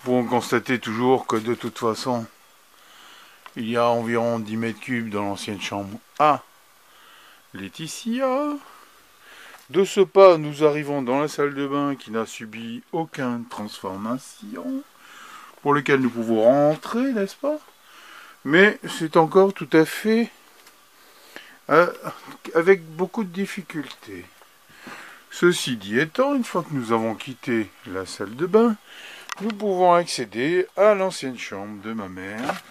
Vous pouvez constater toujours que de toute façon, il y a environ 10 mètres cubes dans l'ancienne chambre à Laetitia. De ce pas, nous arrivons dans la salle de bain qui n'a subi aucune transformation, pour lequel nous pouvons rentrer, n'est-ce pas? Mais c'est encore tout à fait avec beaucoup de difficultés. Ceci dit étant, une fois que nous avons quitté la salle de bain, nous pouvons accéder à l'ancienne chambre de ma mère,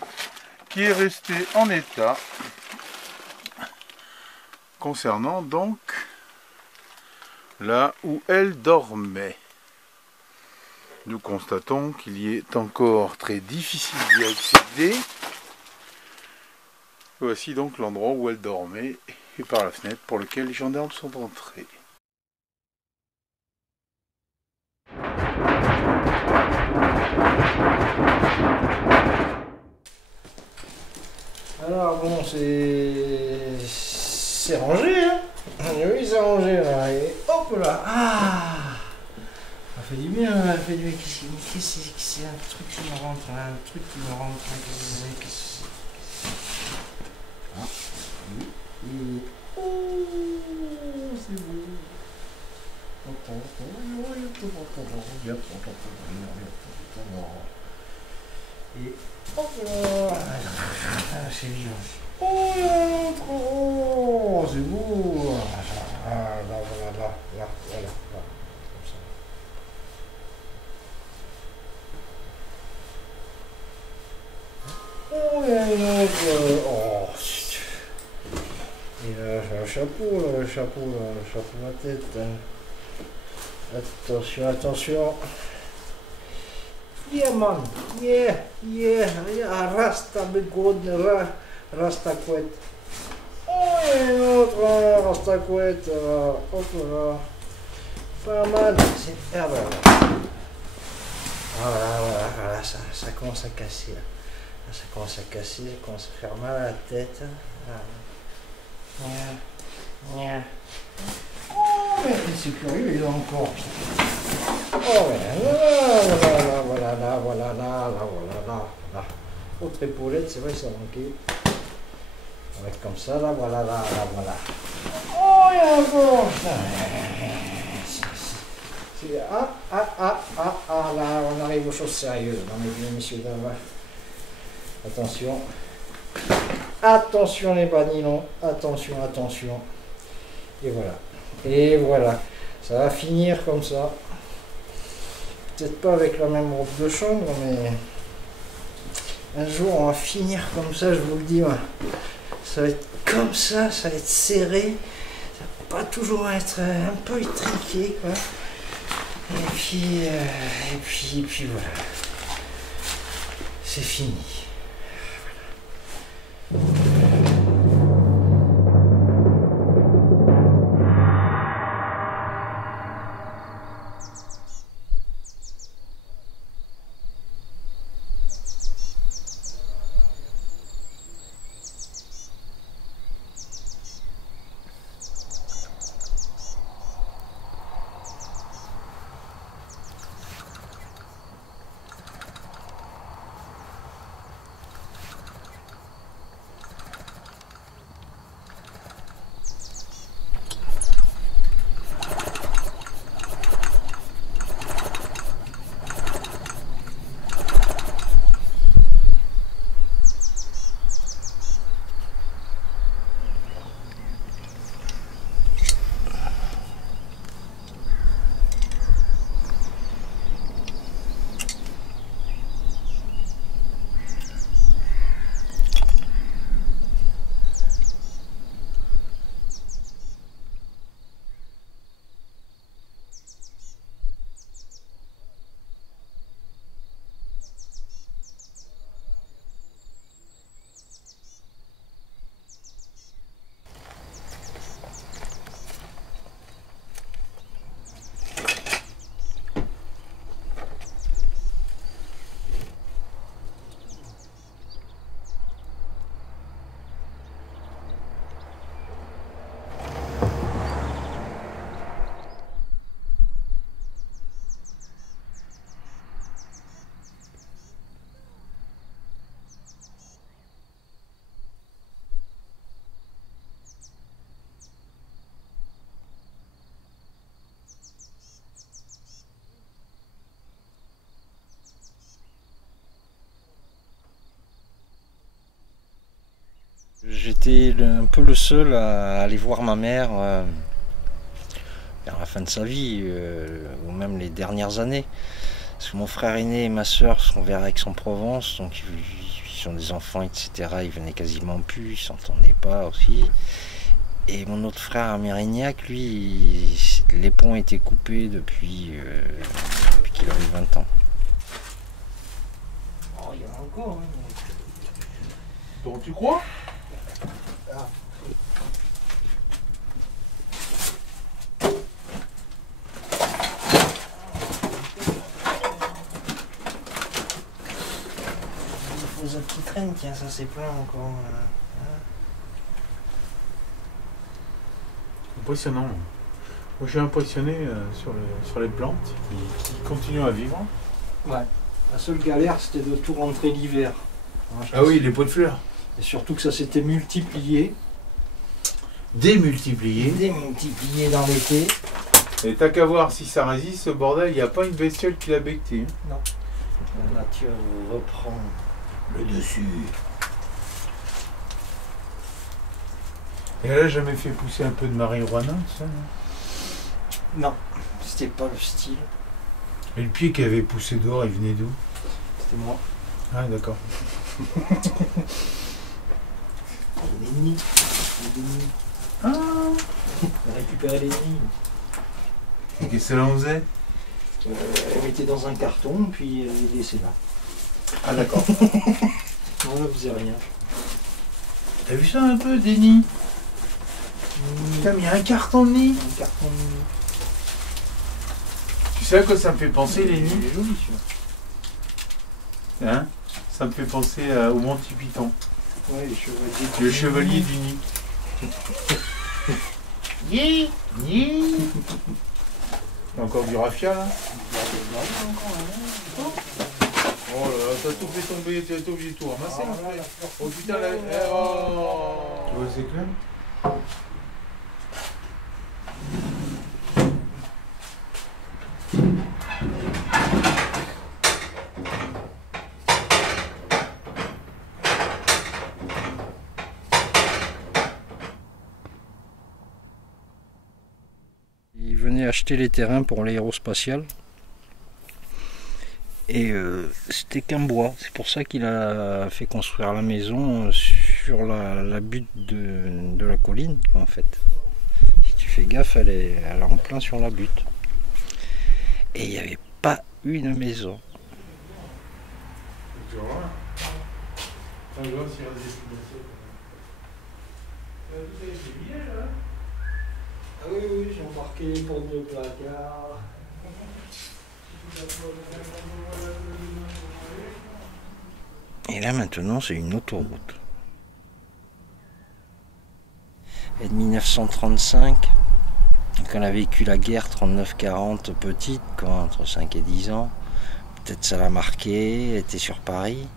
qui est restée en état, concernant donc là où elle dormait. Nous constatons qu'il y est encore très difficile d'y accéder. Voici donc l'endroit où elle dormait et par la fenêtre pour lequel les gendarmes sont entrés. Alors bon, c'est rangé, hein. Oui, c'est rangé là. Et hop là. Ah, ça fait du bien, ça fait du bien. Qu'est-ce que c'est un truc qui me rentre, un truc qui me rentre. Ah, oui. Et oh, c'est beau. Et hop là. C'est bien. Oh là, trop, c'est beau. Là, voilà. Comme ça. Oh, il y a une autre. Oh, et là, j'ai le chapeau, la tête. Attention. Yeah, man. Yeah. Rasta begodne, rasta couette. Oh, il y a une autre, rasta couette. Hop là. Pas mal. Ah, voilà. Ça commence à casser là. Ça commence à faire mal à la tête. Yeah. Oh, mais c'est curieux, il a encore. Oh, voilà. Autre épaulette, c'est vrai que ça manquait. On va être comme ça, là, voilà. Oh, il y a encore. Là, on arrive aux choses sérieuses, dans mes vieux messieurs dames. Attention les banilons, attention. Et voilà. Ça va finir comme ça. Peut-être pas avec la même robe de chambre, mais un jour on va finir comme ça, je vous le dis. Ouais. Ça va être comme ça va être serré. Ça va pas toujours être un peu étriqué, quoi. Et puis voilà. C'est fini. J'étais un peu le seul à aller voir ma mère vers la fin de sa vie, ou même les dernières années. Parce que mon frère aîné et ma soeur sont vers Aix-en-Provence, donc ils ont des enfants, etc. Ils venaient quasiment plus, ils s'entendaient pas aussi. Et mon autre frère à Mérignac, lui, les ponts étaient coupés depuis qu'il avait 20 ans. Oh, il y en a encore, hein. Donc tu crois? Ah. Il faut un petit traîne, tiens, ça c'est plein encore. Impressionnant. Moi je suis impressionné sur les plantes qui continuent à vivre. Ouais. La seule galère c'était de tout rentrer l'hiver. Ah oui, les pots de fleurs. Et surtout que ça s'était multiplié. Démultiplié. Démultiplié dans l'été. Et t'as qu'à voir si ça résiste ce bordel, il n'y a pas une bestiole qui l'a becté. Non. La nature reprend le dessus. Et elle a jamais fait pousser un peu de marijuana, ça? Non, c'était pas le style. Et le pied qui avait poussé dehors, il venait d'où? C'était moi. Ah d'accord. Les nids. Les nids. Ah. On a récupéré les nids. Et qu'est-ce que ça en faisait? Elle mettait dans un carton, puis elle les laissait là. Ah d'accord. Non, elle ne faisait rien. T'as vu ça un peu, des nids? Putain, mais il y a un carton de nid. Un carton de nid. Tu sais à quoi ça me fait penser, les nids? Il est joli, celui-là. Hein? Ça me fait penser au Monty Python. Ouais, Le chevalier du nid. Ni, ni. Encore du raffia là? Oh là là, t'as tout fait tomber, t'es obligé de tout ramasser. Oh putain, là. Oh. Tu vois, c'est clair? Il venait acheter les terrains pour l'aérospatiale. Et c'était qu'un bois. C'est pour ça qu'il a fait construire la maison sur la butte de la colline, en fait. Si tu fais gaffe, elle est en plein sur la butte. Et il n'y avait pas une maison. Tu vois? Je vois s'il y a des explications. Ah oui, oui, j'ai embarqué les portes de placard. Et là maintenant c'est une autoroute. Et de 1935, quand on a vécu la guerre 39-40 petite, quoi, entre 5 et 10 ans, peut-être ça l'a marqué, elle était sur Paris.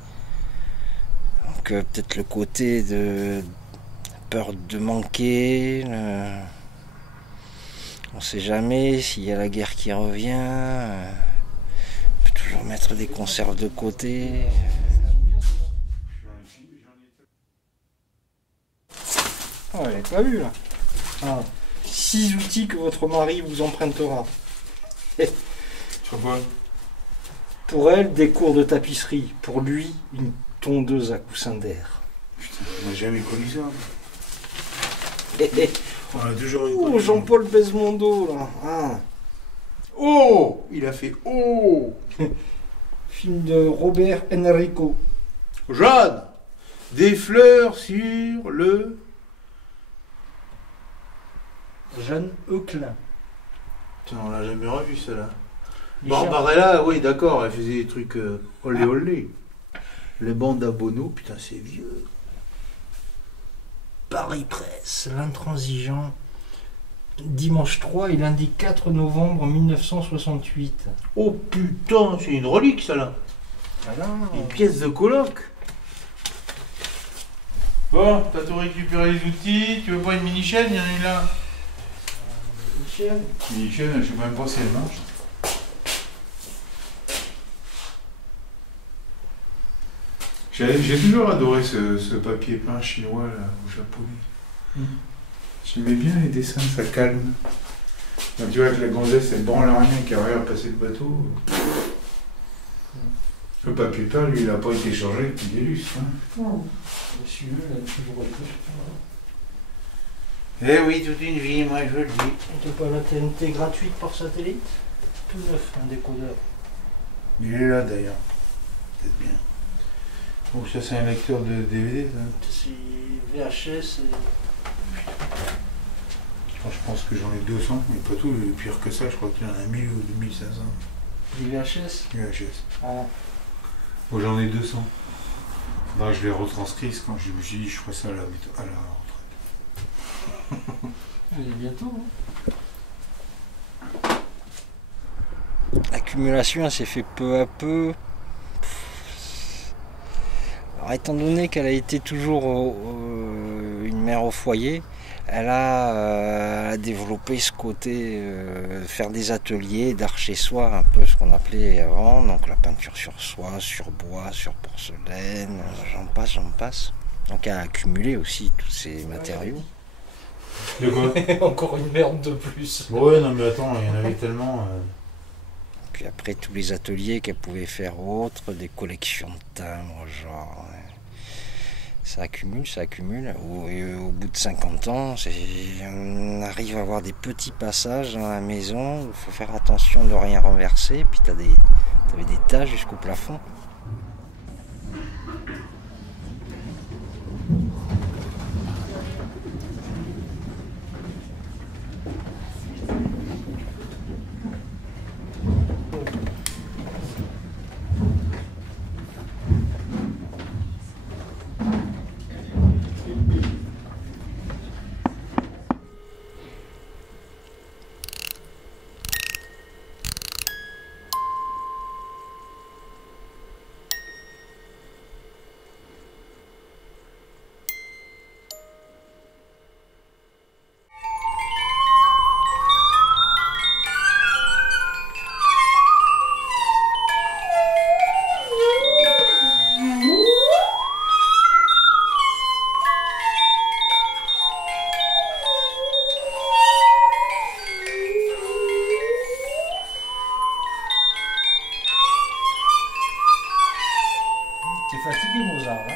Donc peut-être le côté de peur de manquer. On sait jamais s'il y a la guerre qui revient. On peut toujours mettre des conserves de côté. Oh, elle n'est pas vue là. Ah. 6 outils que votre mari vous empruntera. Sur quoi? Pour elle, des cours de tapisserie. Pour lui, une tondeuse à coussin d'air. Putain, on n'a jamais connu ça. On a toujours eu. Oh, Jean-Paul Belmondo là. Ah. Oh! Il a fait oh! Film de Robert Enrico. Jeanne! Des fleurs sur le. Jeanne Euclin. Putain, on l'a jamais revu celle-là. Les Barbarella, oui, d'accord, elle faisait des trucs olé olé. Les bandes à Bono, putain, c'est vieux. Paris Presse, l'intransigeant. Dimanche 3 et lundi 4 novembre 1968. Oh putain, c'est une relique ça là. Voilà. Une pièce de colloque. Bon, t'as tout récupéré les outils, tu veux pas une mini-chaîne? Il y en a une là. Michel. Mini-chaîne, je sais même pas si elle marche. J'ai toujours adoré ce papier peint chinois là, ou japonais. J'aimais bien les dessins, ça calme. Donc, tu vois que la gonzesse elle branle rien qui a rien passé le bateau. Le papier peint, lui, il n'a pas été changé depuis des lustres. Non, celui-là, il a toujours été. Eh oui, toute une vie, moi je le dis. T'as pas la TNT gratuite par satellite? Tout neuf, un décodeur. Il est là d'ailleurs. Peut-être bien. Donc ça c'est un lecteur de DVD ça. C'est VHS et... Je pense que j'en ai 200, mais pas tout, le pire que ça, je crois qu'il y en a 1000 ou 2500. Les VHS? VHS. Ah. Bon, j'en ai 200. Faudra que je les retranscrise quand je me suis dit je ferai ça à la retraite. Il est bientôt. Hein. L'accumulation s'est fait peu à peu. Alors, étant donné qu'elle a été toujours une mère au foyer, elle a développé ce côté faire des ateliers d'art chez soi, un peu ce qu'on appelait avant, donc la peinture sur soie, sur bois, sur porcelaine, j'en passe. Donc elle a accumulé aussi tous ces matériaux. De quoi? Encore une merde de plus. Ouais, non mais attends, il y en avait tellement... Puis après tous les ateliers qu'elle pouvait faire autres, des collections de timbres, genre... Ça accumule. Au bout de 50 ans, on arrive à avoir des petits passages dans la maison. Il faut faire attention de ne rien renverser. Puis t'avais des tas jusqu'au plafond. T'es fatigué, Mozart, là?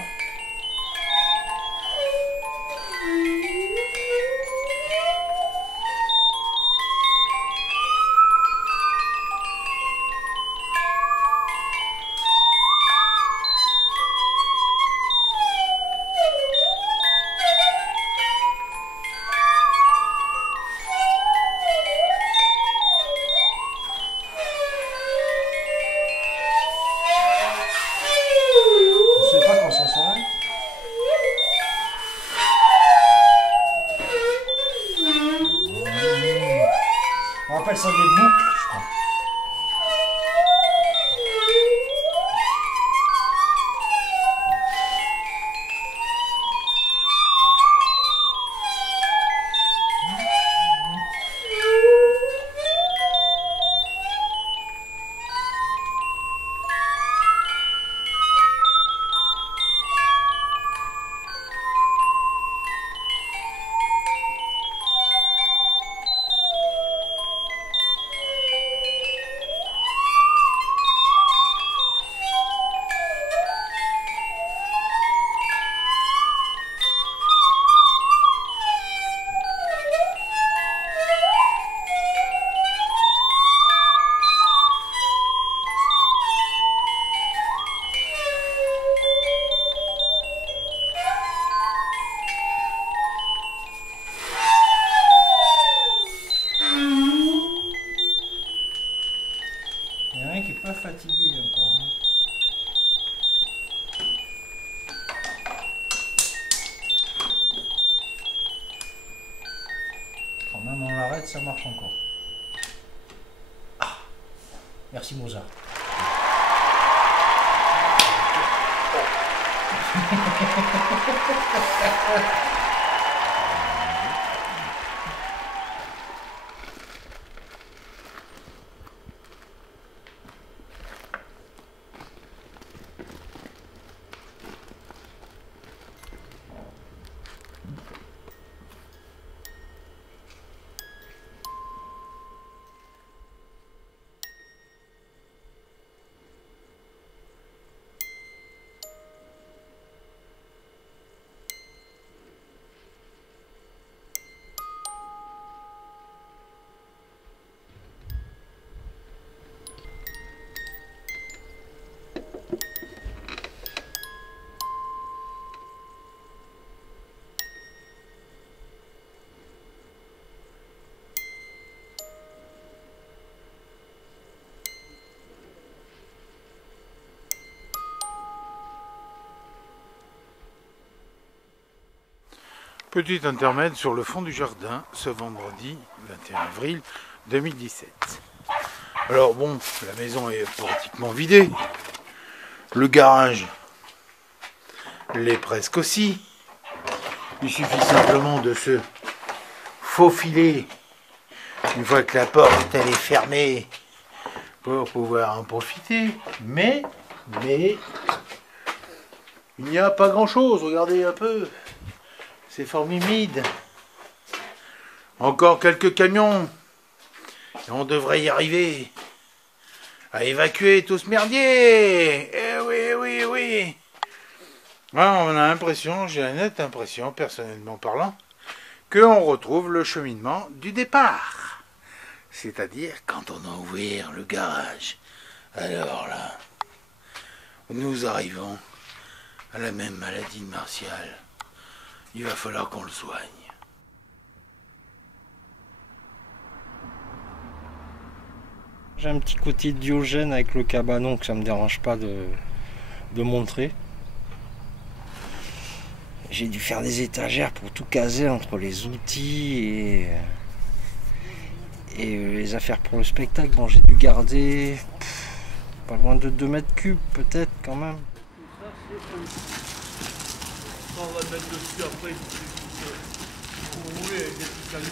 Je sais pas quand ça s'arrête. On appelle ça des boucles, je crois. Il y en a un qui n'est pas fatigué encore. Hein. Quand même on l'arrête, ça marche encore. Ah. Merci Mozart. Petit intermède sur le fond du jardin ce vendredi 21 avril 2017. Alors bon, la maison est pratiquement vidée. Le garage l'est presque aussi. Il suffit simplement de se faufiler une fois que la porte elle est fermée pour pouvoir en profiter. Mais il n'y a pas grand chose, regardez un peu. C'est fort humide. Encore quelques camions. Et on devrait y arriver. À évacuer tout ce merdier. Eh oui. Ah, on a l'impression, j'ai la nette impression, personnellement parlant, qu'on retrouve le cheminement du départ. C'est-à-dire quand on a ouvert le garage. Alors là, nous arrivons à la même maladie de Martial. Il va falloir qu'on le soigne. J'ai un petit côté Diogène avec le cabanon que ça me dérange pas de montrer. J'ai dû faire des étagères pour tout caser entre les outils et les affaires pour le spectacle. Bon, j'ai dû garder pas loin de 2 mètres cubes peut-être quand même. On va le mettre dessus après, vous voulez, avec des petits camions.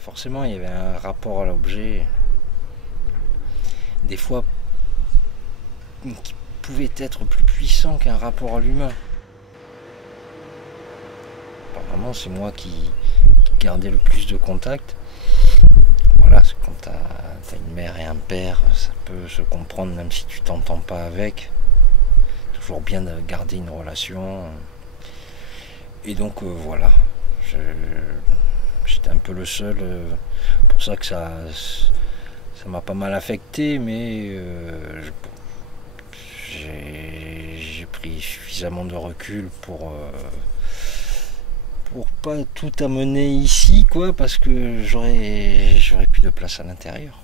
Forcément, il y avait un rapport à l'objet, des fois qui pouvait être plus puissant qu'un rapport à l'humain. Apparemment, c'est moi qui gardais le plus de contact. Voilà, quand tu as une mère et un père, ça peut se comprendre même si tu t'entends pas avec. Toujours bien de garder une relation. Et donc voilà, j'étais un peu le seul. Pour ça que ça m'a pas mal affecté, mais j'ai pris suffisamment de recul pour pas tout amener ici, quoi, parce que j'aurais plus de place à l'intérieur.